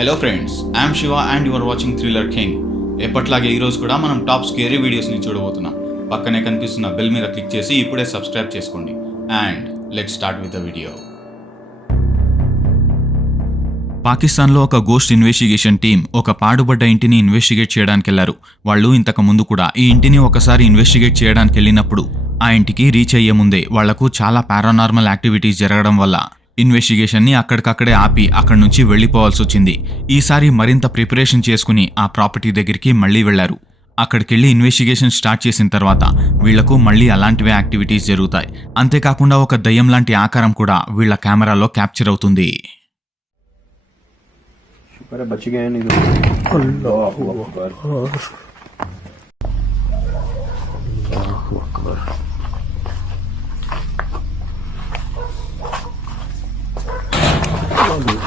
Hello friends I'm Shiva and your watching thriller king ఎప్పట్లాగే ఈరోజు కూడా మనం టాప్ స్కేరీ వీడియోస్ని చూడబోతున్నాం. పక్కనే కనిపిస్తున్న బెల్ మీద క్లిక్ చేసి ఇప్పుడే సబ్స్క్రైబ్ చేసుకోండి. And let start with the video పాకిస్తాన్లో ఒక గోస్ట్ ఇన్వెస్టిగేషన్ టీం ఒక పాడుబడ్డ ఇంటిని ఇన్వెస్టిగేట్ చేయడానికి వెళ్ళారు వాళ్ళు ఇంతకు ముందు కూడా ఈ ఇంటిని ఒకసారి ఇన్వెస్టిగేట్ చేయడానికి వెళ్ళినప్పుడు ఆ ఇంటికి రీచ్ అయ్యే ముందే వాళ్ళకు చాలా పారానార్మల్ యాక్టివిటీస్ జరగడం వల్ల ఇన్వెస్టిగేషన్ని అక్కడికక్కడే ఆపి అక్కడి నుంచి వెళ్ళిపోవాల్సి వచ్చింది. ఈసారి మరింత ప్రిపరేషన్ చేసుకుని ఆ ప్రాపర్టీ దగ్గరికి మళ్ళీ వెళ్ళారు అక్కడికెళ్ళి ఇన్వెస్టిగేషన్ స్టార్ట్ చేసిన తర్వాత వీళ్ళకు మళ్ళీ అలాంటివే యాక్టివిటీస్ జరుగుతాయి. అంతేకాకుండా ఒక దయ్యం లాంటి ఆకారం కూడా వీళ్ళ కెమెరాలో క్యాప్చర్ అవుతుంది.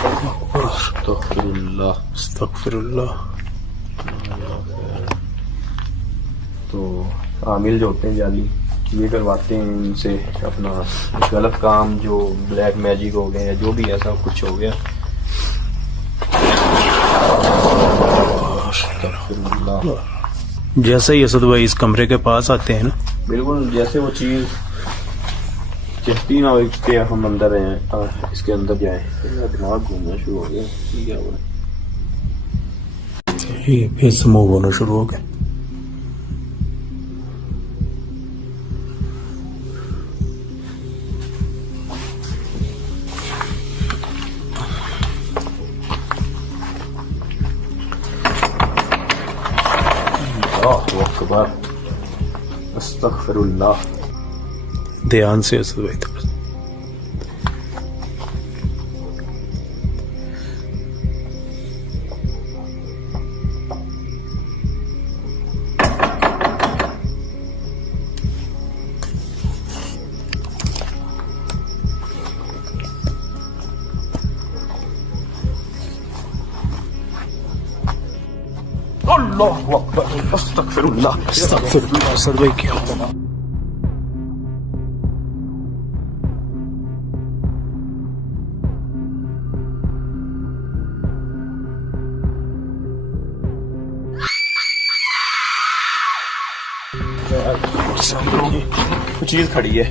तो तो आमिल जो होते हैं जाली ये करवाते हैं इनसे अपना गलत काम जो ब्लैक मैजिक हो गए या जो भी ऐसा कुछ हो गया। जैसे ही असद भाई इस कमरे के पास आते हैं ना? बिल्कुल जैसे वो चीज़ कहती ना हो कि हम अंदर हैं आ, इसके अंदर जाए मेरा दिमाग घूमना शुरू हो गया ये क्या हुआ ये फेस मूव होना शुरू हो गए अल्लाहु अकबर अस्तगफिरुल्लाह ध्यान they answer with us. الله اكبر استغفر الله استغفر الله صدقك يا الله चीज खड़ी है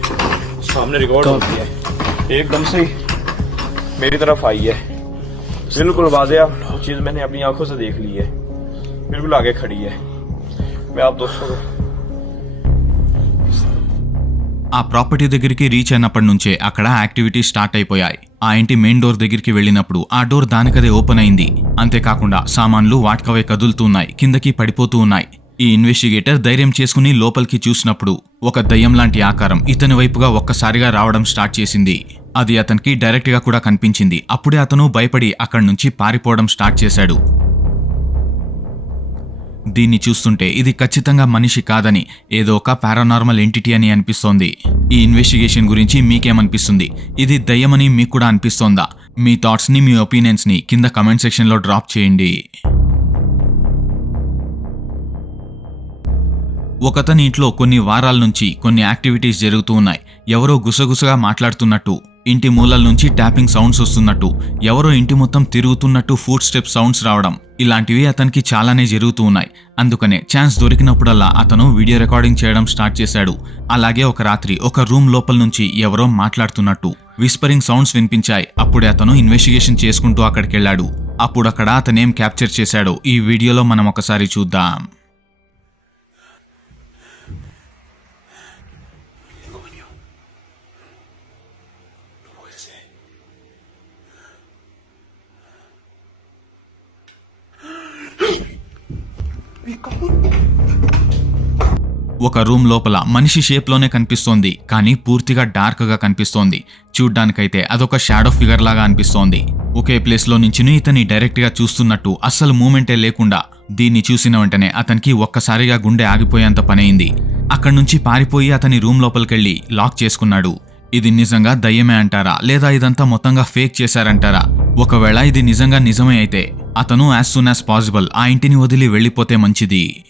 सामने रिकॉर्ड कहाँ? होती है एकदम से ही मेरी तरफ आई है बिल्कुल वाजया वो चीज मैंने अपनी आंखों से देख ली है बिल्कुल आगे खड़ी है मैं आप दोस्तों को ఆ ప్రాపర్టీ దగ్గరికి రీచ్ అయినప్పటి నుంచే అక్కడ యాక్టివిటీస్ స్టార్ట్ అయిపోయాయి ఆ ఇంటి మెయిన్ డోర్ దగ్గరికి వెళ్ళినప్పుడు ఆ డోర్ దానికదే ఓపెన్ అయింది అంతేకాకుండా సామాన్లు వాటికవే కదులుతున్నాయి కిందకి పడిపోతూ ఉన్నాయి ఈ ఇన్వెస్టిగేటర్ ధైర్యం చేసుకుని లోపలికి చూసినప్పుడు ఒక దయ్యం లాంటి ఆకారం ఇతని వైపుగా ఒక్కసారిగా రావడం స్టార్ట్ చేసింది. అది అతనికి డైరెక్ట్గా కూడా కనిపించింది. అప్పుడే అతను భయపడి అక్కడి నుంచి పారిపోవడం స్టార్ట్ చేశాడు. దీన్ని చూస్తుంటే ఇది ఖచ్చితంగా మనిషి కాదని ఏదో ఒక పారానార్మల్ ఎంటిటీ అని అనిపిస్తోంది. ఈ ఇన్వెస్టిగేషన్ గురించి మీకేమనిపిస్తుంది? ఇది దయ్యమని మీకు కూడా అనిపిస్తోందా? మీ థాట్స్ని మీ ఒపీనియన్స్ని కింద కమెంట్ సెక్షన్లో డ్రాప్ చేయండి. ఒకతని ఇంట్లో కొన్ని వారాల నుంచి కొన్ని యాక్టివిటీస్ జరుగుతూ ఉన్నాయి. ఎవరో గుసగుసగా మాట్లాడుతున్నట్టు ఇంటి మూలల నుంచి ట్యాపింగ్ సౌండ్స్ వస్తున్నట్టు ఎవరో ఇంటి మొత్తం తిరుగుతున్నట్టు ఫుడ్ స్టెప్ సౌండ్స్ రావడం. ఇలాంటివి అతనికి చాలానే జరుగుతూ ఉన్నాయి. అందుకనే ఛాన్స్ దొరికినప్పుడల్లా అతను వీడియో రికార్డింగ్ చేయడం స్టార్ట్ చేశాడు. అలాగే ఒక రాత్రి ఒక రూమ్ లోపల నుంచి ఎవరో మాట్లాడుతున్నట్టు విస్పరింగ్ సౌండ్స్ వినిపించాయి. అప్పుడే అతను ఇన్వెస్టిగేషన్ చేసుకుంటూ అక్కడికి వెళ్ళాడు అప్పుడు అక్కడ అతనేం క్యాప్చర్ చేశాడో ఈ వీడియోలో మనం ఒకసారి చూద్దాం. ఒక రూమ్ లోపల మనిషి షేప్లోనే కనిపిస్తోంది కానీ పూర్తిగా డార్క్గా కనిపిస్తోంది. చూడ్డానికైతే అదొక షాడో ఫిగర్ లాగా అనిపిస్తోంది. ఒకే ప్లేస్లో నుంచి ఇతని డైరెక్ట్గా చూస్తున్నట్టు అస్సలు మూమెంటే లేకుండా దీన్ని చూసిన వెంటనే అతనికి ఒక్కసారిగా గుండె ఆగిపోయేంత పనైంది. అక్కడి నుంచి పారిపోయి అతని రూమ్ లోపలికెళ్ళి లాక్ చేసుకున్నాడు. ఇది నిజంగా దయ్యమే అంటారా? లేదా ఇదంతా మొత్తంగా ఫేక్ చేశారంటారా? ఒకవేళ ఇది నిజంగా నిజమే అయితే అతను యాజ్ సూన్ యాజ్ పాసిబుల్ ఆ ఇంటిని వదిలి వెళ్ళిపోతే మంచిది.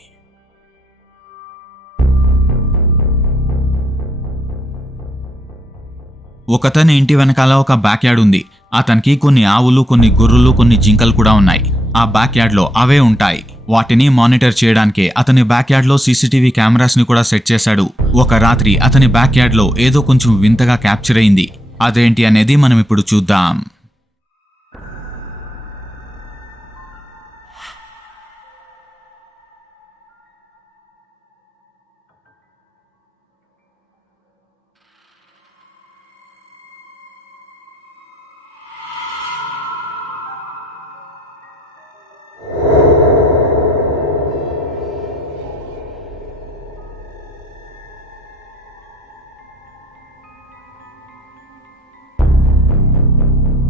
ఒకతని ఇంటి వెనకాల ఒక బ్యాక్ యార్డ్ ఉంది. అతనికి కొన్ని ఆవులు కొన్ని గొర్రెలు కొన్ని జింకలు కూడా ఉన్నాయి. ఆ బ్యాక్ యార్డ్లో అవే ఉంటాయి. వాటిని మానిటర్ చేయడానికే అతని బ్యాక్ యార్డ్లో సీసీటీవీ కెమెరాస్ని కూడా సెట్ చేశాడు. ఒక రాత్రి అతని బ్యాక్ యార్డ్లో ఏదో కొంచెం వింతగా క్యాప్చర్ అయింది. అదేంటి అనేది మనం ఇప్పుడు చూద్దాం.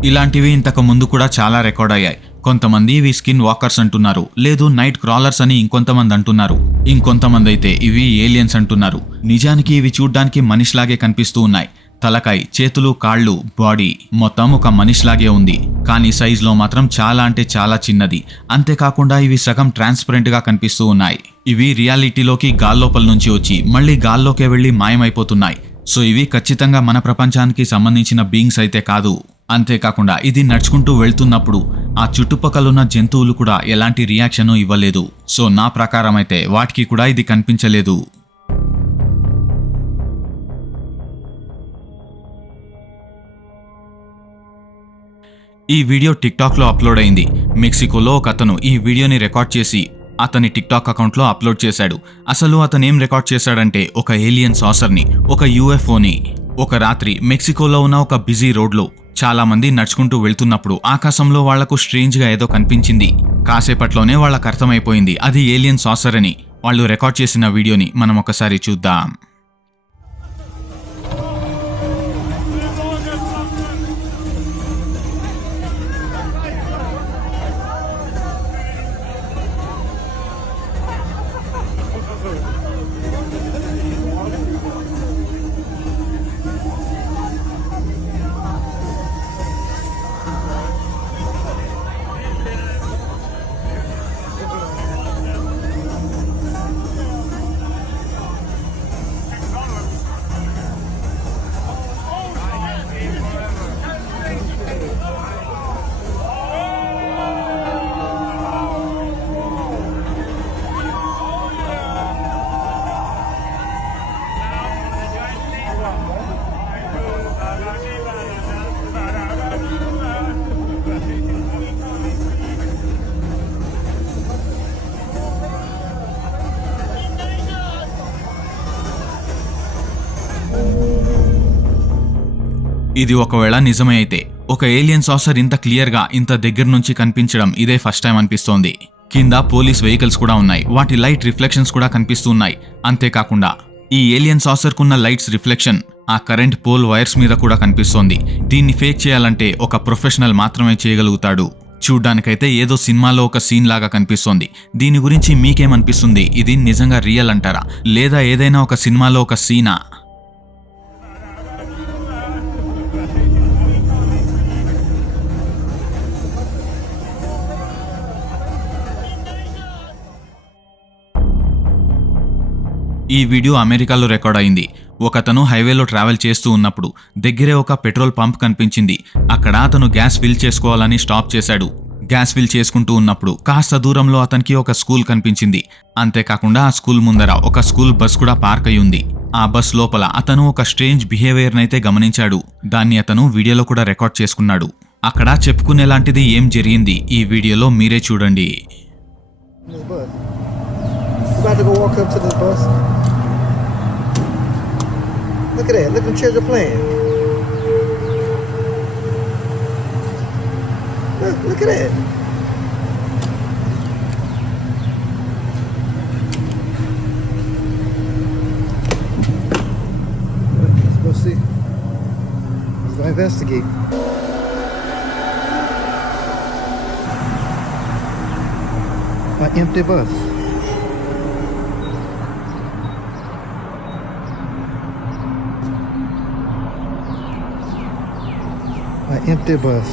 ఇలాంటివి ఇంతకు ముందు కూడా చాలా రికార్డ్ అయ్యాయి. కొంతమంది ఇవి స్కిన్ వాకర్స్ అంటున్నారు. లేదు నైట్ క్రాలర్స్ అని ఇంకొంతమంది అంటున్నారు. ఇంకొంతమంది అయితే ఇవి ఏలియన్స్ అంటున్నారు. నిజానికి ఇవి చూడ్డానికి మనిషిలాగే కనిపిస్తూ ఉన్నాయి. తలకాయ చేతులు కాళ్ళు బాడీ మొత్తం ఒక మనిషిలాగే ఉంది. కానీ సైజులో మాత్రం చాలా అంటే చాలా చిన్నది. అంతేకాకుండా ఇవి సగం ట్రాన్స్పరెంట్గా కనిపిస్తూ ఉన్నాయి. ఇవి రియాలిటీలోకి గాల్లోపల నుంచి వచ్చి మళ్ళీ గాల్లోకే వెళ్ళి మాయమైపోతున్నాయి. సో ఇవి ఖచ్చితంగా మన ప్రపంచానికి సంబంధించిన బీయింగ్స్ అయితే కాదు. అంతేకాకుండా ఇది నడుచుకుంటూ వెళ్తున్నప్పుడు ఆ చుట్టుపక్కలున్న జంతువులు కూడా ఎలాంటి రియాక్షను ఇవ్వలేదు. సో నా ప్రకారం అయితే వాటికి కూడా ఇది కనిపించలేదు. ఈ వీడియో టిక్టాక్లో అప్లోడ్ అయింది. మెక్సికోలో ఒక అతను ఈ వీడియోని రికార్డ్ చేసి అతని టిక్టాక్ అకౌంట్లో అప్లోడ్ చేశాడు. అసలు అతను ఏం రికార్డ్ చేశాడంటే ఒక ఏలియన్ సాసర్ని ఒక యూఎఫ్ఓని. ఒక రాత్రి మెక్సికోలో ఉన్న ఒక బిజీ రోడ్లో చాలామంది నడుచుకుంటూ వెళ్తున్నప్పుడు ఆకాశంలో వాళ్ళకు స్ట్రేంజ్గా ఏదో కనిపించింది. కాసేపట్లోనే వాళ్ళకు అర్థమైపోయింది అది ఏలియన్ సాసర్ అని. వాళ్ళు రికార్డ్ చేసిన వీడియోని మనం ఒకసారి చూద్దాం. ఇది ఒకవేళ నిజమే అయితే ఒక ఏలియన్ సాసర్ ఇంత క్లియర్గా ఇంత దగ్గర నుంచి కనిపించడం ఇదే ఫస్ట్ టైం అనిపిస్తోంది. కింద పోలీస్ వెహికల్స్ కూడా ఉన్నాయి. వాటి లైట్ రిఫ్లెక్షన్స్ కూడా కనిపిస్తున్నాయి అంతేకాకుండా ఈ ఏలియన్ సాసర్కున్న లైట్స్ రిఫ్లెక్షన్ ఆ కరెంట్ పోల్ వైర్స్ మీద కూడా కనిపిస్తోంది. దీన్ని ఫేక్ చేయాలంటే ఒక ప్రొఫెషనల్ మాత్రమే చేయగలుగుతాడు. చూడ్డానికైతే ఏదో సినిమాలో ఒక సీన్ లాగా కనిపిస్తోంది. దీని గురించి మీకేమనిపిస్తుంది? ఇది నిజంగా రియల్ అంటారా? లేదా ఏదైనా ఒక సినిమాలో ఒక సీనా ఈ వీడియో అమెరికాలో రికార్డ్ అయింది. ఒకతను హైవేలో ట్రావెల్ చేస్తూ ఉన్నప్పుడు దగ్గరే ఒక పెట్రోల్ పంప్ కనిపించింది. అక్కడ అతను గ్యాస్ ఫిల్ చేసుకోవాలని స్టాప్ చేశాడు. గ్యాస్ ఫిల్ చేసుకుంటూ ఉన్నప్పుడు కాస్త దూరంలో అతనికి ఒక స్కూల్ కనిపించింది. అంతేకాకుండా ఆ స్కూల్ ముందర ఒక స్కూల్ బస్ కూడా పార్క్ అయి ఉంది. ఆ బస్ లోపల అతను ఒక స్ట్రేంజ్ బిహేవియర్నైతే గమనించాడు. దాన్ని అతను వీడియోలో కూడా రికార్డ్ చేసుకున్నాడు. అక్కడ చెప్పుకునేలాంటిది ఏం జరిగింది? ఈ వీడియోలో మీరే చూడండి. Look at that. Look, them children playing. Look, look at that. Let's go see. Let's investigate. An empty bus. An empty bus.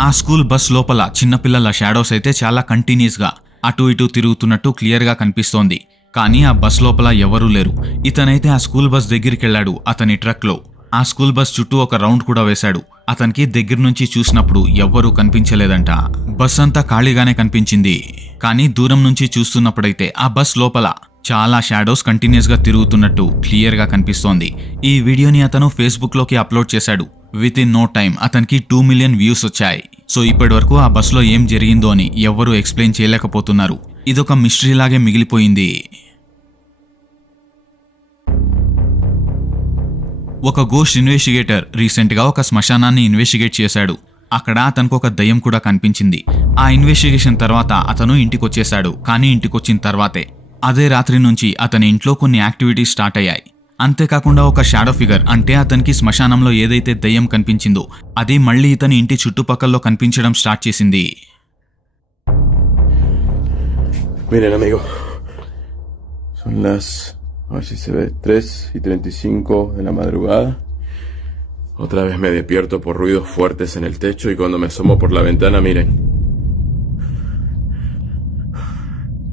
ఆ స్కూల్ బస్ లోపల చిన్నపిల్లల షాడోస్ అయితే చాలా కంటిన్యూస్గా అటు ఇటు తిరుగుతున్నట్టు క్లియర్గా కనిపిస్తోంది. కానీ ఆ బస్ లోపల ఎవరూ లేరు. ఇతనైతే ఆ స్కూల్ బస్ దగ్గరికి వెళ్ళాడు అతని ట్రక్లో ఆ స్కూల్ బస్ చుట్టూ ఒక రౌండ్ కూడా వేశాడు. అతనికి దగ్గర నుంచి చూసినప్పుడు ఎవ్వరూ కనిపించలేదంట. బస్ అంతా ఖాళీగానే కనిపించింది. కానీ దూరం నుంచి చూస్తున్నప్పుడైతే ఆ బస్ లోపల చాలా షాడోస్ కంటిన్యూస్గా తిరుగుతున్నట్టు క్లియర్గా కనిపిస్తోంది. ఈ వీడియోని అతను ఫేస్బుక్లోకి అప్లోడ్ చేశాడు. విత్ ఇన్ నో టైం అతనికి టూ మిలియన్ వ్యూస్ వచ్చాయి. సో ఇప్పటి వరకు ఆ బస్సులో ఏం జరిగిందో అని ఎవ్వరూ ఎక్స్ప్లెయిన్ చేయలేకపోతున్నారు. ఇదొక మిస్టరీ లాగే మిగిలిపోయింది. ఒక గోస్ట్ ఇన్వెస్టిగేటర్ రీసెంట్గా ఒక శ్మశానాన్ని ఇన్వెస్టిగేట్ చేశాడు. అక్కడ అతనికి ఒక దయ్యం కూడా కనిపించింది. ఆ ఇన్వెస్టిగేషన్ తర్వాత అతను ఇంటికొచ్చేశాడు. కానీ ఇంటికొచ్చిన తర్వాతే అదే రాత్రి నుంచి అతని ఇంట్లో కొన్ని యాక్టివిటీస్ స్టార్ట్ అయ్యాయి అంతేకాకుండా ఒక షాడో ఫిగర్ అంటే అతనికి శ్మశానంలో ఏదైతే దయ్యం కనిపించిందో అది మళ్ళీ ఇతని ఇంటి చుట్టుపక్కల్లో కనిపించడం స్టార్ట్ చేసింది Otra vez me despierto por ruidos fuertes en el techo y cuando me asomo por la ventana, miren.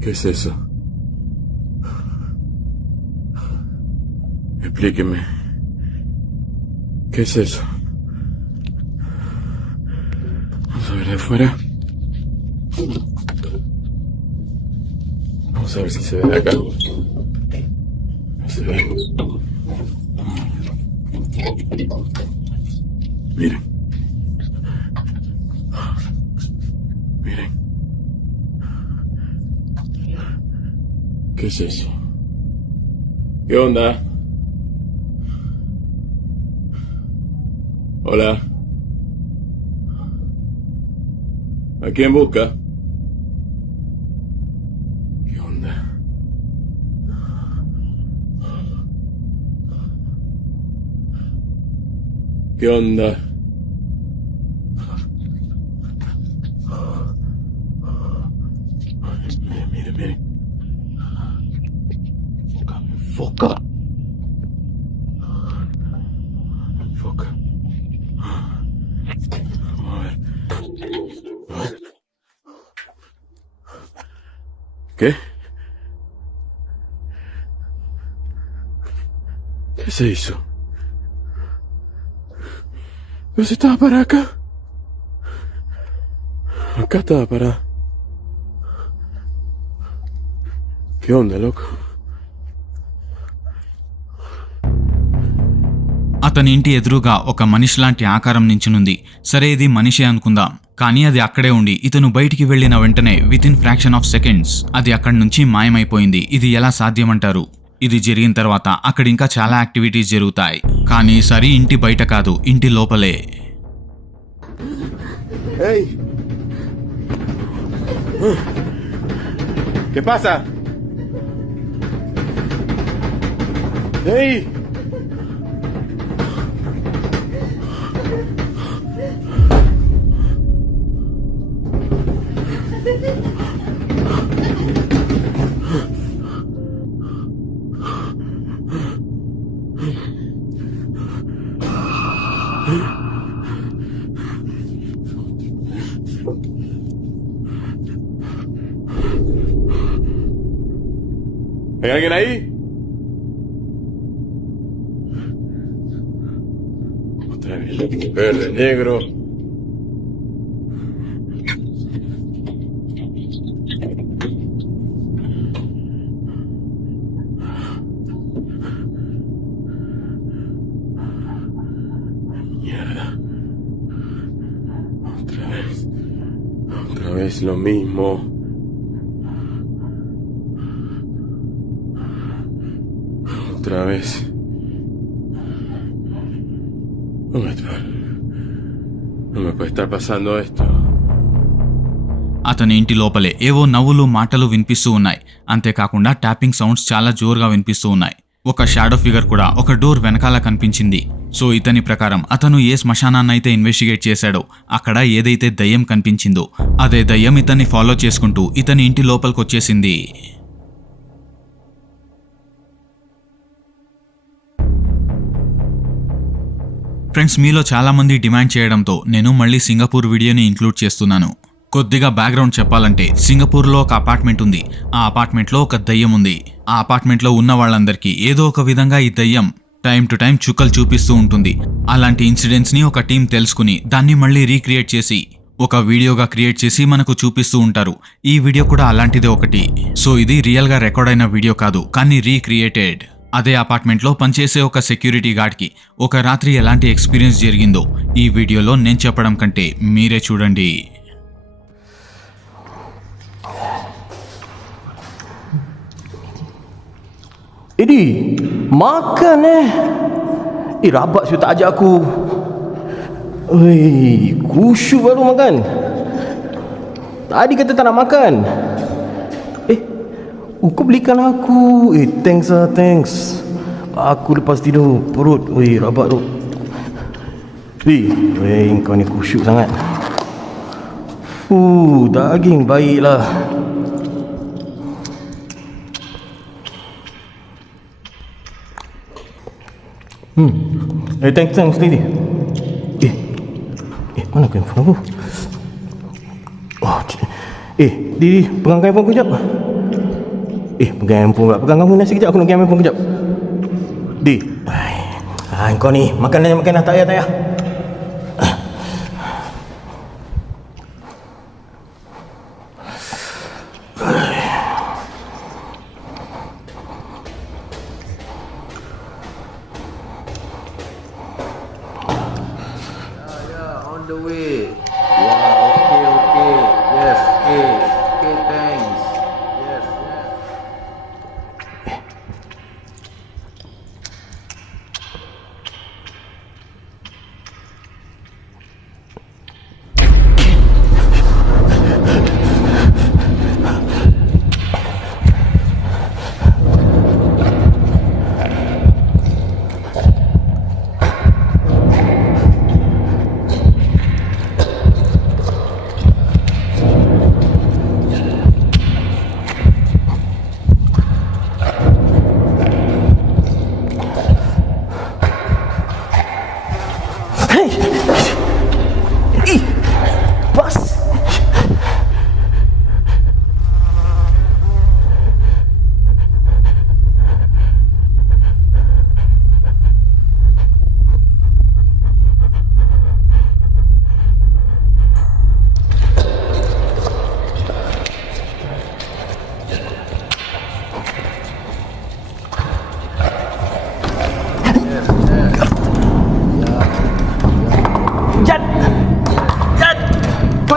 ¿Qué es eso? Explíquenme. ¿Qué es eso? Vamos a ver de afuera. Vamos a ver si se ve de acá. Se ve. Miren. Miren. ¿Qué es eso? ¿Qué onda? Hola. ¿A quién busca? ¿Qué onda? ¿Qué onda? Miren, miren, miren. Enfoca, enfoca. quê? que é isso? Você está para cá? Acá está para. Que onda, loco? అతని ఇంటి ఎదురుగా ఒక మనిషి లాంటి ఆకారం నించునుంది. సరే ఇది మనిషి అనుకుందాం. కానీ అది అక్కడే ఉండి ఇతను బయటికి వెళ్ళిన వెంటనే with in fraction of seconds అది అక్కడి నుంచి మాయమైపోయింది. ఇది ఎలా సాధ్యమంటారు? ఇది జరిగిన తర్వాత అక్కడ ఇంకా చాలా యాక్టివిటీస్ జరుగుతాయి. కానీ ఈసారి ఇంటి బయట కాదు ఇంటి లోపలే. ¿Qué pasa? ¡Ey! ¿Hay alguien ahí? Otra vez. Verde, negro. Mierda. Otra vez. Otra vez lo mismo. Vez. No me, no me puede estar pasando esto. అతని ఇంటి లోపలే ఏవో నవ్వులు మాటలు వినిపిస్తూ ఉన్నాయి. అంతేకాకుండా ట్యాపింగ్ సౌండ్స్ చాలా జోరుగా వినిపిస్తూ ఉన్నాయి. ఒక షాడో ఫిగర్ కూడా ఒక డోర్ వెనకాల కనిపించింది. సో ఇతని ప్రకారం అతను ఏ శ్మశానాన్నైతే ఇన్వెస్టిగేట్ చేశాడో అక్కడ ఏదైతే దయ్యం కనిపించిందో అదే దయ్యం ఇతన్ని ఫాలో చేసుకుంటూ ఇతని ఇంటి లోపలికి వచ్చేసింది ఫ్రెండ్స్ మీలో చాలామంది డిమాండ్ చేయడంతో నేను మళ్ళీ సింగపూర్ వీడియోని ఇంక్లూడ్ చేస్తున్నాను. కొద్దిగా బ్యాక్గ్రౌండ్ చెప్పాలంటే సింగపూర్లో ఒక అపార్ట్మెంట్ ఉంది. ఆ అపార్ట్మెంట్లో ఒక దయ్యం ఉంది. ఆ అపార్ట్మెంట్లో ఉన్న వాళ్ళందరికీ ఏదో ఒక విధంగా ఈ దయ్యం టైం టు టైం చుక్కలు చూపిస్తూ ఉంటుంది. అలాంటి ఇన్సిడెంట్స్ని ఒక టీం తెలుసుకుని దాన్ని మళ్ళీ రీక్రియేట్ చేసి ఒక వీడియోగా క్రియేట్ చేసి మనకు చూపిస్తూ ఉంటారు. ఈ వీడియో కూడా అలాంటిదే ఒకటి. సో ఇది రియల్గా రికార్డ్ అయిన వీడియో కాదు కానీ రీక్రియేటెడ్. అదే అపార్ట్మెంట్లో పనిచేసే ఒక సెక్యూరిటీ గార్డ్కి ఒక రాత్రి ఎలాంటి ఎక్స్పీరియన్స్ జరిగిందో ఈ వీడియోలో నేను చెప్పడం కంటే మీరే చూడండి. ఇది మా అక్కనే. ఈ రాబాసు తాజాకు. కూర్చువరు మగన్ తాడికెత్తే తన మకన్ Oh, kau belikan aku. Eh, thanks lah, thanks. Aku lepas tidur perut. Oi, rabat tu. Eh, eh, kau ni kusyuk sangat. Uh, daging baiklah. Eh, thanks, thanks, Lady. Eh, eh, mana kain phone aku? Oh, c- eh, Didi, pegang kain phone aku sekejap. Eh, pegang handphone pula. Pegang kamu nasi kejap, aku nak pegang handphone kejap. Di. Ah, kau ni, makan dah, makan dah. Tak payah, tak payah.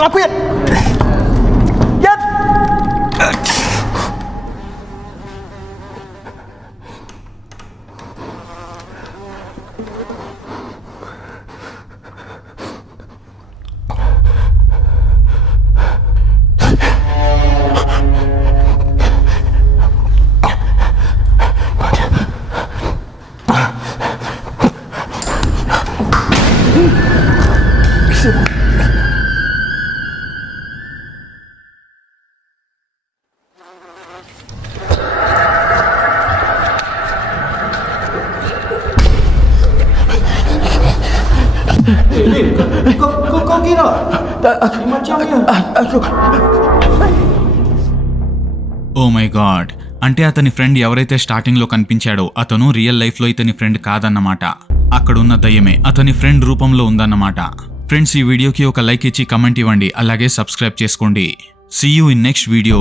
ma kira? Oh my god అంటే అతని friend ఎవరైతే స్టార్టింగ్లో కనిపించాడో అతను real లైఫ్లో ఇతని friend కాదన్నమాట. అక్కడున్న దయ్యమే అతని ఫ్రెండ్ రూపంలో ఉందన్నమాట. ఫ్రెండ్స్ ఈ వీడియోకి ఒక లైక్ ఇచ్చి కమెంట్ ఇవ్వండి. అలాగే సబ్స్క్రైబ్ చేసుకోండి. See you in next video